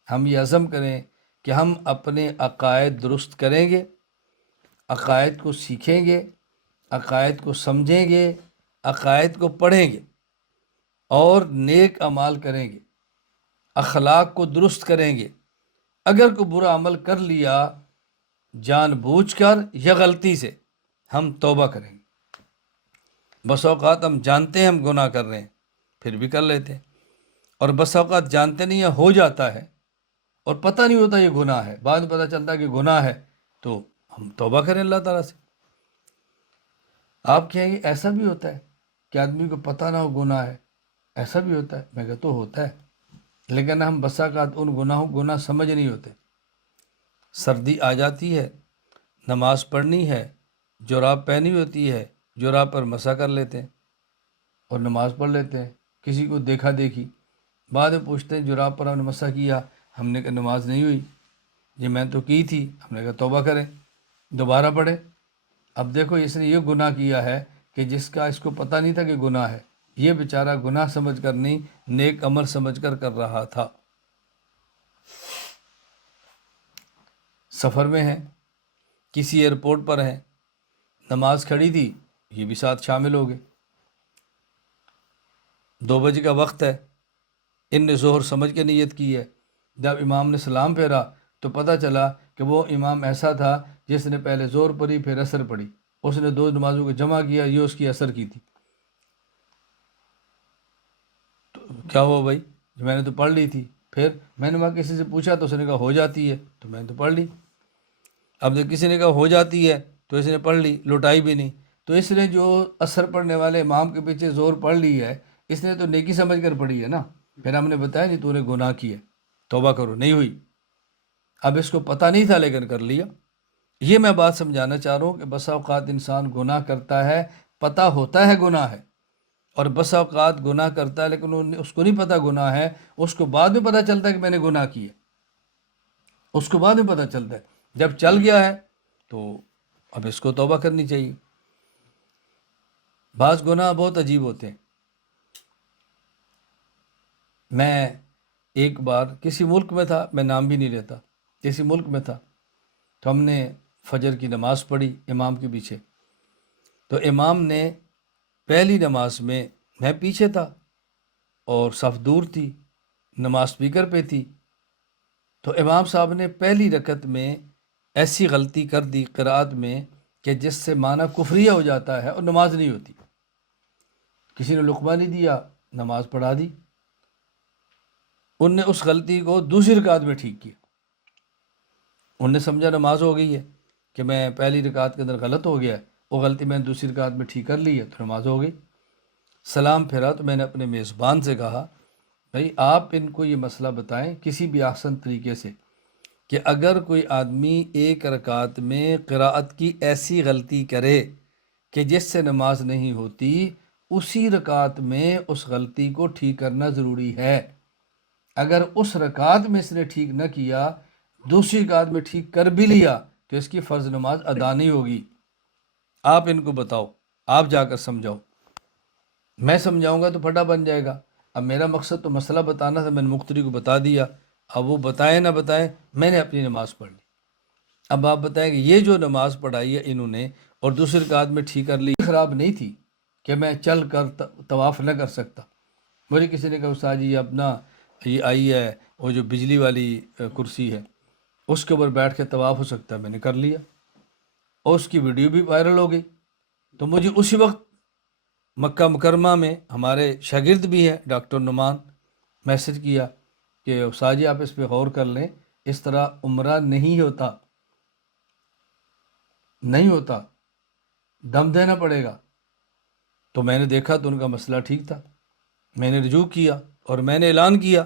ہم یہ عزم کریں کہ ہم اپنے عقائد درست کریں گے، عقائد کو سیکھیں گے، عقائد کو سمجھیں گے، عقائد کو پڑھیں گے اور نیک اعمال کریں گے، اخلاق کو درست کریں گے۔ اگر کوئی برا عمل کر لیا جان بوجھ کر یا غلطی سے، ہم توبہ کریں گے۔ بس اوقات ہم جانتے ہیں ہم گناہ کر رہے ہیں پھر بھی کر لیتے ہیں، اور بس اوقات جانتے نہیں ہیں ہو جاتا ہے اور پتہ نہیں ہوتا یہ گناہ ہے، بعد میں پتہ چلتا ہے کہ گناہ ہے، تو ہم توبہ کریں اللہ تعالیٰ سے۔ آپ کہیں گے ایسا بھی ہوتا ہے کہ آدمی کو پتہ نہ ہو گناہ ہے؟ ایسا بھی ہوتا ہے؟ میں کہتا تو ہوتا ہے، لیکن ہم بسا اوقات ان گناہ سمجھ نہیں ہوتے۔ سردی آ جاتی ہے، نماز پڑھنی ہے، جراب پہنی ہوتی ہے، جراب پر مسا کر لیتے ہیں اور نماز پڑھ لیتے ہیں۔ کسی کو دیکھا دیکھی، بعد میں پوچھتے ہیں جراب پر ہم نے مسا کیا، ہم نے کہا نماز نہیں ہوئی جی، میں تو کی تھی۔ ہم نے کہا توبہ کریں، دوبارہ پڑھیں۔ اب دیکھو اس نے یہ گناہ کیا ہے کہ جس کا اس کو پتہ نہیں تھا کہ گناہ ہے، یہ بیچارہ گناہ سمجھ کر نہیں، نیک عمل سمجھ کر کر رہا تھا۔ سفر میں ہیں، کسی ایئرپورٹ پر ہیں، نماز کھڑی تھی، یہ بھی ساتھ شامل ہو گئے۔ 2 بجے کا وقت ہے، ان نے ظہر سمجھ کے نیت کی ہے۔ جب امام نے سلام پھیرا تو پتہ چلا کہ وہ امام ایسا تھا جس نے پہلے ظہر پڑھی پھر عصر پڑھی، اس نے 2 نمازوں کو جمع کیا، یہ اس کی عصر کی تھی۔ تو کیا ہوا بھائی؟ میں نے تو پڑھ لی تھی۔ پھر میں نے وہاں کسی سے پوچھا تو اس نے کہا ہو جاتی ہے، تو میں نے تو پڑھ لی۔ اب جب کسی نے کہا ہو جاتی ہے تو اس نے پڑھ لی، لوٹائی بھی نہیں۔ تو اس نے جو عصر پڑھنے والے امام کے پیچھے ظہر پڑھ لی ہے، اس نے تو نیکی سمجھ کر پڑھی ہے نا۔ پھر ہم نے بتایا جی تو نے گناہ کیا، توبہ کرو، نہیں ہوئی۔ اب اس کو پتہ نہیں تھا لیکن کر لیا۔ یہ میں بات سمجھانا چاہ رہا ہوں کہ بسا اوقات انسان گناہ کرتا ہے، پتہ ہوتا ہے گناہ ہے، اور بسا اوقات گناہ کرتا ہے لیکن اس کو نہیں پتہ گناہ ہے، اس کو بعد میں پتہ چلتا ہے کہ میں نے گناہ کیا، اس کو بعد میں پتہ چلتا ہے۔ جب چل گیا ہے تو اب اس کو توبہ کرنی چاہیے۔ بعض گناہ بہت عجیب ہوتے ہیں۔ میں ایک بار کسی ملک میں تھا، میں نام بھی نہیں لیتا، کسی ملک میں تھا، تو ہم نے فجر کی نماز پڑھی امام کے پیچھے۔ تو امام نے پہلی نماز میں پیچھے تھا اور صف دور تھی، نماز سپیکر پہ تھی، تو امام صاحب نے پہلی رکعت میں ایسی غلطی کر دی قرأت میں کہ جس سے معنی کفریہ ہو جاتا ہے اور نماز نہیں ہوتی۔ کسی نے لقمہ نہیں دیا، نماز پڑھا دی۔ ان نے اس غلطی کو دوسری رکعت میں ٹھیک کیا۔ ان نے سمجھا نماز ہو گئی ہے کہ میں پہلی رکعت کے اندر غلط ہو گیا ہے، وہ غلطی میں نے دوسری رکعت میں ٹھیک کر لی ہے تو نماز ہو گئی۔ سلام پھیرا تو میں نے اپنے میزبان سے کہا بھائی آپ ان کو یہ مسئلہ بتائیں کسی بھی آسان طریقے سے کہ اگر کوئی آدمی ایک رکعت میں قراءت کی ایسی غلطی کرے کہ جس سے نماز نہیں ہوتی، اسی رکعت میں اس غلطی کو ٹھیک کرنا ضروری ہے۔ اگر اس رکعت میں اس نے ٹھیک نہ کیا، دوسری رکعت میں ٹھیک کر بھی لیا تو اس کی فرض نماز ادا نہیں ہوگی۔ آپ ان کو بتاؤ، آپ جا کر سمجھاؤ۔ میں سمجھاؤں گا تو پھٹا بن جائے گا۔ اب میرا مقصد تو مسئلہ بتانا تھا، میں نے مقتدی کو بتا دیا، اب وہ بتائیں نہ بتائیں، میں نے اپنی نماز پڑھ لی۔ اب آپ بتائیں کہ یہ جو نماز پڑھائی ہے انہوں نے اور دوسری رکعت میں ٹھیک کر لی، خراب نہیں تھی، کہ میں چل کر طواف نہ کر سکتا۔ مجھے کسی نے کہا استاد جی اپنا یہ آئی ہے وہ جو بجلی والی کرسی ہے اس کے اوپر بیٹھ کے طواف ہو سکتا ہے، میں نے کر لیا اور اس کی ویڈیو بھی وائرل ہو گئی۔ تو مجھے اسی وقت مکہ مکرمہ میں ہمارے شاگرد بھی ہیں ڈاکٹر نعمان، میسج کیا کہ استاد جی آپ اس پہ غور کر لیں، اس طرح عمرہ نہیں ہوتا، نہیں ہوتا، دم دینا پڑے گا۔ تو میں نے دیکھا تو ان کا مسئلہ ٹھیک تھا، میں نے رجوع کیا اور میں نے اعلان کیا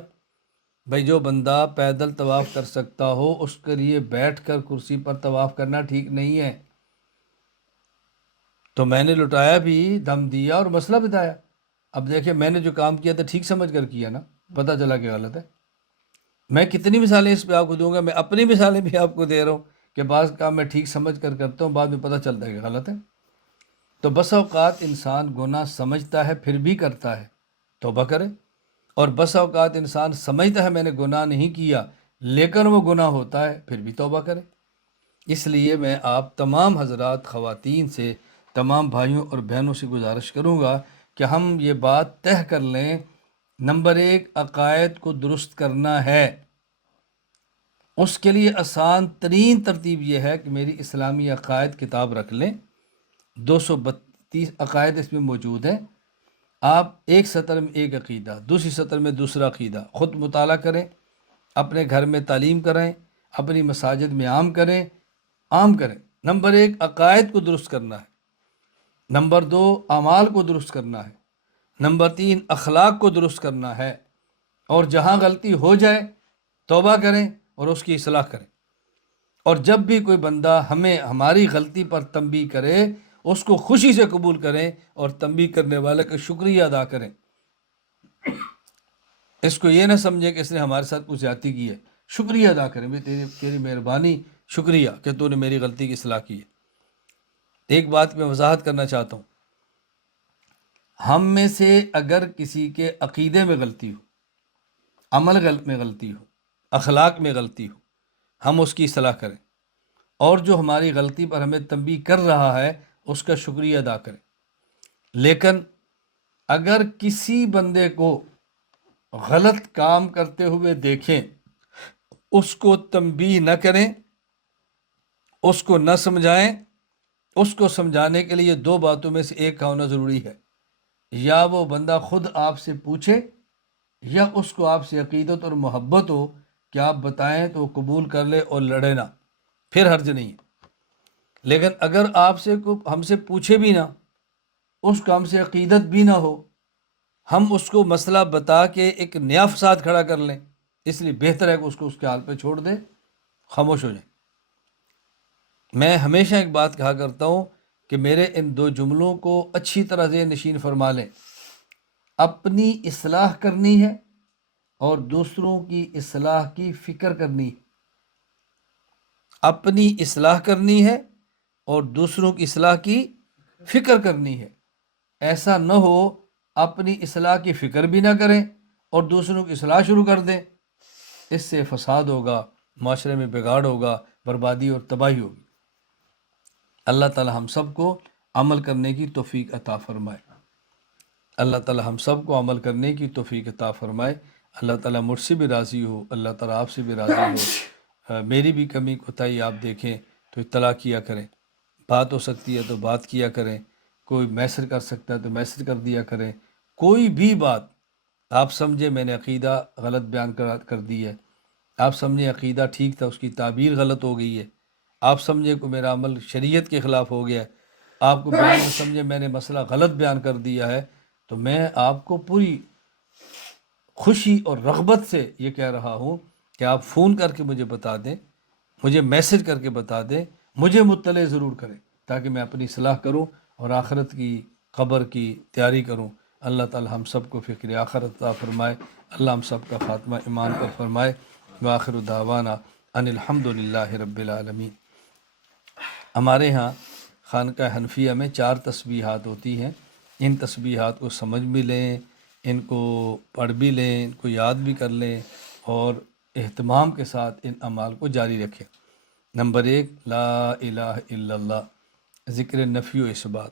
بھائی جو بندہ پیدل طواف کر سکتا ہو اس کے لیے بیٹھ کر کرسی پر طواف کرنا ٹھیک نہیں ہے۔ تو میں نے لٹایا بھی، دم دیا اور مسئلہ بتایا۔ اب دیکھیں میں نے جو کام کیا تھا ٹھیک سمجھ کر کیا نا، پتہ چلا کہ غلط ہے۔ میں کتنی مثالیں اس پہ آپ کو دوں گا، میں اپنی مثالیں بھی آپ کو دے رہا ہوں کہ بعض کام میں ٹھیک سمجھ کر کرتا ہوں، بعد میں پتہ چلتا ہے کہ غلط ہے۔ تو بس اوقات انسان گناہ سمجھتا ہے پھر بھی کرتا ہے، توبہ کرے، اور بس اوقات انسان سمجھتا ہے میں نے گناہ نہیں کیا لیکن وہ گناہ ہوتا ہے، پھر بھی توبہ کرے۔ اس لیے میں آپ تمام حضرات، خواتین سے، تمام بھائیوں اور بہنوں سے گزارش کروں گا کہ ہم یہ بات طے کر لیں، نمبر 1 عقائد کو درست کرنا ہے۔ اس کے لیے آسان ترین ترتیب یہ ہے کہ میری اسلامی عقائد کتاب رکھ لیں، 232 عقائد اس میں موجود ہیں۔ آپ ایک سطر میں ایک عقیدہ، دوسری سطر میں دوسرا عقیدہ خود مطالعہ کریں، اپنے گھر میں تعلیم کریں، اپنی مساجد میں عام کریں۔ نمبر 1 عقائد کو درست کرنا ہے، نمبر 2 اعمال کو درست کرنا ہے، نمبر 3 اخلاق کو درست کرنا ہے، اور جہاں غلطی ہو جائے توبہ کریں اور اس کی اصلاح کریں۔ اور جب بھی کوئی بندہ ہماری غلطی پر تنبیہ کرے اس کو خوشی سے قبول کریں اور تنبیہ کرنے والے کا شکریہ ادا کریں۔ اس کو یہ نہ سمجھے کہ اس نے ہمارے ساتھ کچھ زیادتی کی ہے، شکریہ ادا کریں، بھی تیری مہربانی، شکریہ کہ تو نے میری غلطی کی اصلاح کی ہے۔ ایک بات میں وضاحت کرنا چاہتا ہوں، ہم میں سے اگر کسی کے عقیدے میں غلطی ہو، عمل میں غلطی ہو، اخلاق میں غلطی ہو، ہم اس کی اصلاح کریں، اور جو ہماری غلطی پر ہمیں تنبیہ کر رہا ہے اس کا شکریہ ادا کریں۔ لیکن اگر کسی بندے کو غلط کام کرتے ہوئے دیکھیں، اس کو تنبیہ نہ کریں، اس کو نہ سمجھائیں، اس کو سمجھانے کے لیے 2 باتوں میں سے ایک کا ہونا ضروری ہے، یا وہ بندہ خود آپ سے پوچھے یا اس کو آپ سے عقیدت اور محبت ہو کہ آپ بتائیں تو وہ قبول کر لے اور لڑے نہ، پھر حرج نہیں ہے۔ لیکن اگر آپ سے ہم سے پوچھے بھی نہ، اس کو ہم سے عقیدت بھی نہ ہو، ہم اس کو مسئلہ بتا کے ایک نیا فساد کھڑا کر لیں، اس لیے بہتر ہے کہ اس کو اس کے حال پہ چھوڑ دیں، خاموش ہو جائیں۔ میں ہمیشہ ایک بات کہا کرتا ہوں کہ میرے ان 2 جملوں کو اچھی طرح ذہن نشین فرما لیں، اپنی اصلاح کرنی ہے اور دوسروں کی اصلاح کی فکر کرنی ہے۔ اپنی اصلاح کرنی ہے اور دوسروں کی اصلاح کی فکر کرنی ہے۔ ایسا نہ ہو اپنی اصلاح کی فکر بھی نہ کریں اور دوسروں کی اصلاح شروع کر دیں، اس سے فساد ہوگا، معاشرے میں بگاڑ ہوگا، بربادی اور تباہی ہوگی۔ اللہ تعالی ہم سب کو عمل کرنے کی توفیق عطا فرمائے۔ اللہ تعالی ہم سب کو عمل کرنے کی توفیق عطا فرمائے۔ اللہ تعالی مجھ سے بھی راضی ہو، اللہ تعالی آپ سے بھی راضی ہو۔ میری بھی کمی کوتاہی آپ دیکھیں تو اطلاع کیا کریں، بات ہو سکتی ہے تو بات کیا کریں، کوئی میسر کر سکتا ہے تو میسر کر دیا کریں۔ کوئی بھی بات آپ سمجھے میں نے عقیدہ غلط بیان کر دی ہے، آپ سمجھے عقیدہ ٹھیک تھا اس کی تعبیر غلط ہو گئی ہے، آپ سمجھے کہ میرا عمل شریعت کے خلاف ہو گیا ہے، آپ کو بیان میں سمجھے میں نے مسئلہ غلط بیان کر دیا ہے، تو میں آپ کو پوری خوشی اور رغبت سے یہ کہہ رہا ہوں کہ آپ فون کر کے مجھے بتا دیں، مجھے میسج کر کے بتا دیں، مجھے مطلع ضرور کریں تاکہ میں اپنی اصلاح کروں اور آخرت کی قبر کی تیاری کروں۔ اللہ تعالی ہم سب کو فکر آخرت عطا فرمائے، اللہ ہم سب کا خاتمہ ایمان پر فرمائے۔ وآخر دعوانا ان الحمد للہ رب العالمین۔ ہمارے ہاں خانقاہ حنفیہ میں 4 تسبیحات ہوتی ہیں، ان تسبیحات کو سمجھ بھی لیں، ان کو پڑھ بھی لیں، ان کو یاد بھی کر لیں اور اہتمام کے ساتھ ان اعمال کو جاری رکھیں۔ نمبر 1 لا الہ الا اللہ، ذکر نفی و اثبات،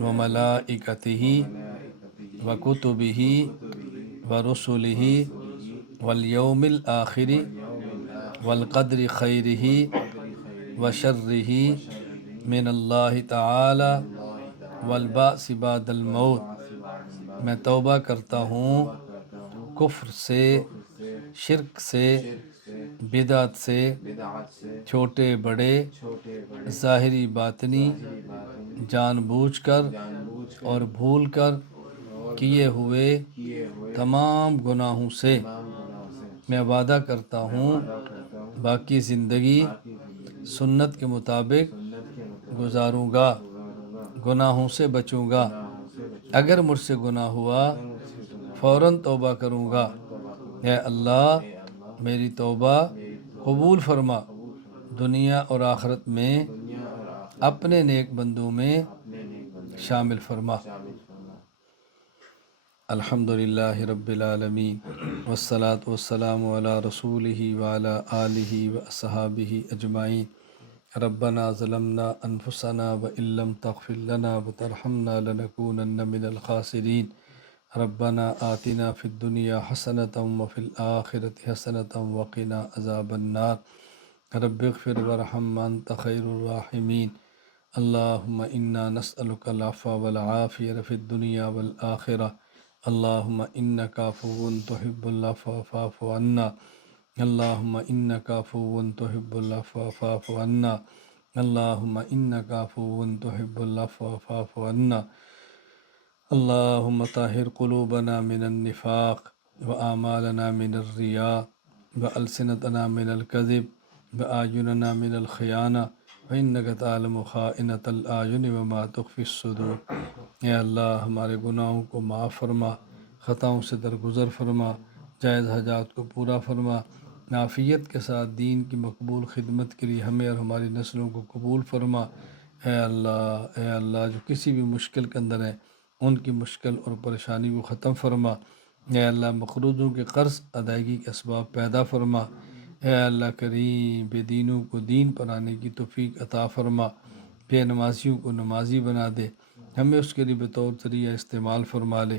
وملائکتہ وکتبہ ورسلہ والیوم الآخر والقدر خیرہ وشرہ من اللہ تعالی والبعث بعد الموت۔ میں توبہ کرتا ہوں کفر سے، شرک سے، بدعت سے، چھوٹے بڑے، ظاہری باطنی، جان بوجھ کر اور بھول کر کیے ہوئے تمام گناہوں سے۔ میں وعدہ کرتا ہوں باقی زندگی سنت کے مطابق گزاروں گا، گناہوں سے بچوں گا۔ اگر مجھ سے گناہ ہوا فوراً توبہ کروں گا۔ اے اللہ میری توبہ قبول فرما، دنیا اور آخرت میں اپنے نیک بندوں میں شامل فرما۔ الحمدللہ رب العالمین والصلاة والسلام علی رسولہ وعلی آلہ واصحابہ اجمعین۔ ربنا ظلمنا انفسنا وان لم تغفر لنا وترحمنا لنکونن من الخاسرین۔ ربنا آتنا فی الدنیا حسنۃ وفی الآخرۃ حسنۃ وقنا عذاب النار۔ رب اغفر وارحم وانت خیر الراحمین۔ اللہم انا نسألک العفو والعافیۃ فی الدنیا والآخرہ۔ اللہم انک عفو تحب العفو فاعف عنا۔ اللہم انک عفو تحب العفو فاعف عنا۔ اللہم انک عفو تحب العفو فاعف عنا۔ اللہم طہر قلوبنا من النفاق وآمالنا من الریاء وألسنتنا من الکذب وأعیننا من الخیانہ فإنک تعلم خائنۃ الأعین وما تخفی الصدور۔ اے اللہ ہمارے گناہوں کو معاف فرما، خطاؤں سے درگزر فرما، جائز حاجات کو پورا فرما، عافیت کے ساتھ دین کی مقبول خدمت کے لیے ہمیں اور ہماری نسلوں کو قبول فرما۔ اے اللہ جو کسی بھی مشکل کے اندر ہیں ان کی مشکل اور پریشانی کو ختم فرما۔ اے اللہ مقروضوں کے قرض ادائیگی کے اسباب پیدا فرما۔ اے اللہ کریم بے دینوں کو دین پر آنے کی توفیق عطا فرما، بے نمازیوں کو نمازی بنا دے، ہمیں اس کے لیے بطور ذریعہ استعمال فرما لے۔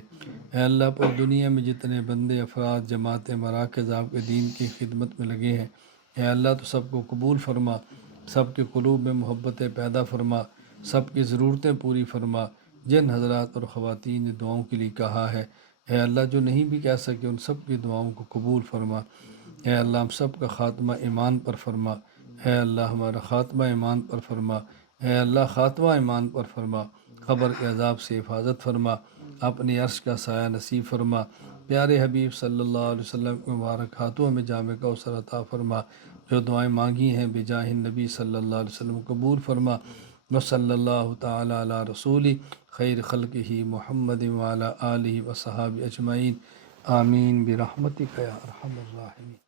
اے اللہ پر دنیا میں جتنے بندے، افراد، جماعتیں، مراکز آپ کے دین کی خدمت میں لگے ہیں، اے اللہ تو سب کو قبول فرما، سب کے قلوب میں محبتیں پیدا فرما، سب کی ضرورتیں پوری فرما۔ جن حضرات اور خواتین نے دعاؤں کے لیے کہا ہے، اے اللہ جو نہیں بھی کہہ سکے ان سب کی دعاؤں کو قبول فرما۔ اے اللہ ہم سب کا خاتمہ ایمان پر فرما۔ اے اللہ ہمارا خاتمہ ایمان پر فرما۔ اے اللہ خاتمہ ایمان پر فرما، قبر کے عذاب سے حفاظت فرما، اپنی عرش کا سایہ نصیب فرما۔ پیارے حبیب صلی اللہ علیہ وسلم کے مبارک ہاتھوں میں جامع کوثر عطا فرما۔ جو دعائیں مانگی ہیں بجاہ النبی صلی اللہ علیہ وسلم قبول فرما۔ وصلی اللہ تعالی علی رسول خیر خلقہ محمد وعلی آلہ وصحابہ اجمعین۔ آمین برحمتک یا ارحم الراحمین۔